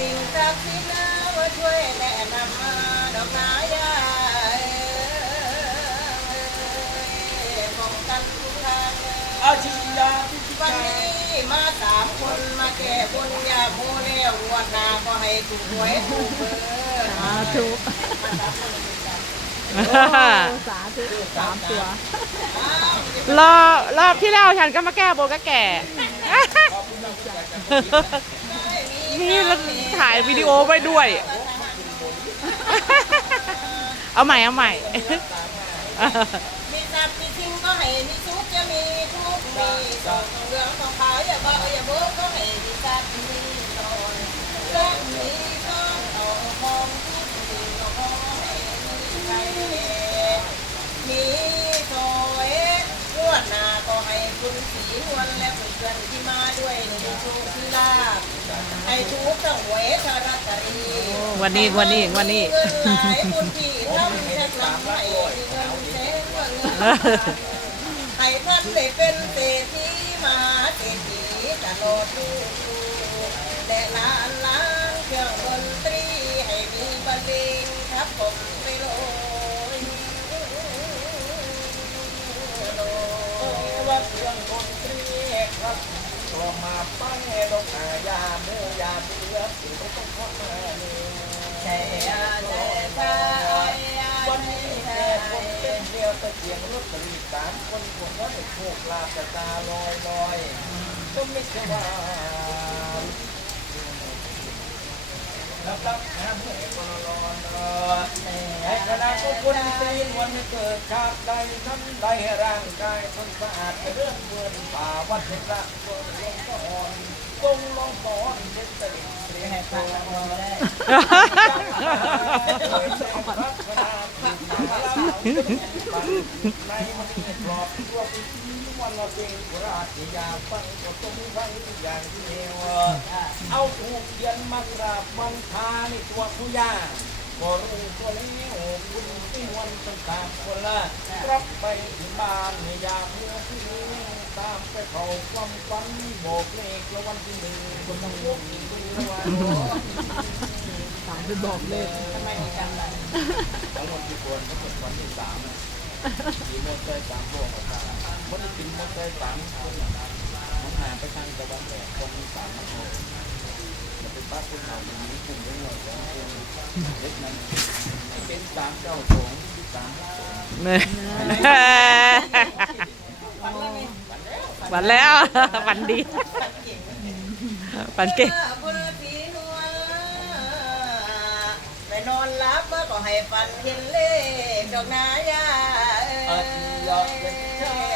สิ่งศักดิ์สิทธิ์นะมาช่วยแนะนำมาดอกนายายป้องกันทุกทางอาชีพยาพิวันนี้มาสามคนมาแก้บนยาโมเลี้ยววันหนาก็ให้ถูกหวยถูกเบอร์สาธุสามคนเลยจ้ะสาธุสามตัวอ้าวรอบรอบที่แล้วฉันก็มาแก้บนก็แก่ นี่แล้วถ่ายวิดีโอไว้ด้วย เอาใหม่เอาใหม่ มีจับมีทิ้งก็ให้มีทุกจะมีทุกมีสองเรื่องสองขาอย่าบอกอย่าบอกก็ให้มีทรัพย์มีตอนเรื่องมีต้องเอาของทุกสิ่งเอาของให้มีใครมีซอยงวดหน้าก็ให้คุณสีนวลและเพื่อนๆที่มาด้วยมีโชคที่ลาบให้ทุก ทั้งหวยทารัตรีวันนี้วันนี้วันนี้เงินหลายคนที่ทำให้ลำให้เงินแสนกว่าเงินล้ให้ท่านได้เป็นเศรษฐีมหาเศรษฐีตลอดลูกและล้านล้านเครื่องดนตรีให้มีบรรเลงครับผมไปโรยโรยวัดเครื่องดนตรี ครับก็มาปั้งให้ดอกอายาเมื่อยาเบื่อสิไม่ต้องเข้ามาเนี่ยใช่อาใช่พาวันนี้แค่คนเป็นเดียวตะเกียงรถตรีสามคนผมว่าได้โชคลาภตาลอยลอยก็ไม่ใช่ว่ารับรับนะเพื่อนก็รอ คณะก็คนตีนวันเกิดชาติใดทั้งใดร่างกายต้องสะอาดเรื่องเงินป่าวัดพระทรงลงสอนทรงลงสอนเป็นตลิ่งเรียนให้ฟัวก็ได้ในมันมีกรอบทั่วปีวันละเป็นราชยาฟังก็ต้องฟังอย่างเดียวเอาถูกเทียนมากราบวันทาในตัวผู้ย่า ก็รู้ตัวแล้วคุณที่วันต่างๆคนละรับไปบ้านในยามเมื่อที่นี้ตามไปเขาความฝันบอกเลขละวันที่หนึ่งคนต้องยกอีกทีละวันสามไปบอกเลยทำไมมีการบันทั้งวันที่ควรก็เป็นวันที่สามขี่มอเตอร์ไซค์สามพวกออกมาวันนี้กินมอเตอร์ไซค์สามคนมันหาไปทางตะวันแดดคนที่สามมาโอ้จะไปป้าคุณ เขาอย่างนี้คุณได้หน่อยสองคนเล็กนั้นให้เป็นสามเก้าสองที่สามสองวันแล้ววันดีวันเก่งบุญผีนวลไปนอนหลับก็ให้ฝันเห็นเลขดอกนายาเอ้ย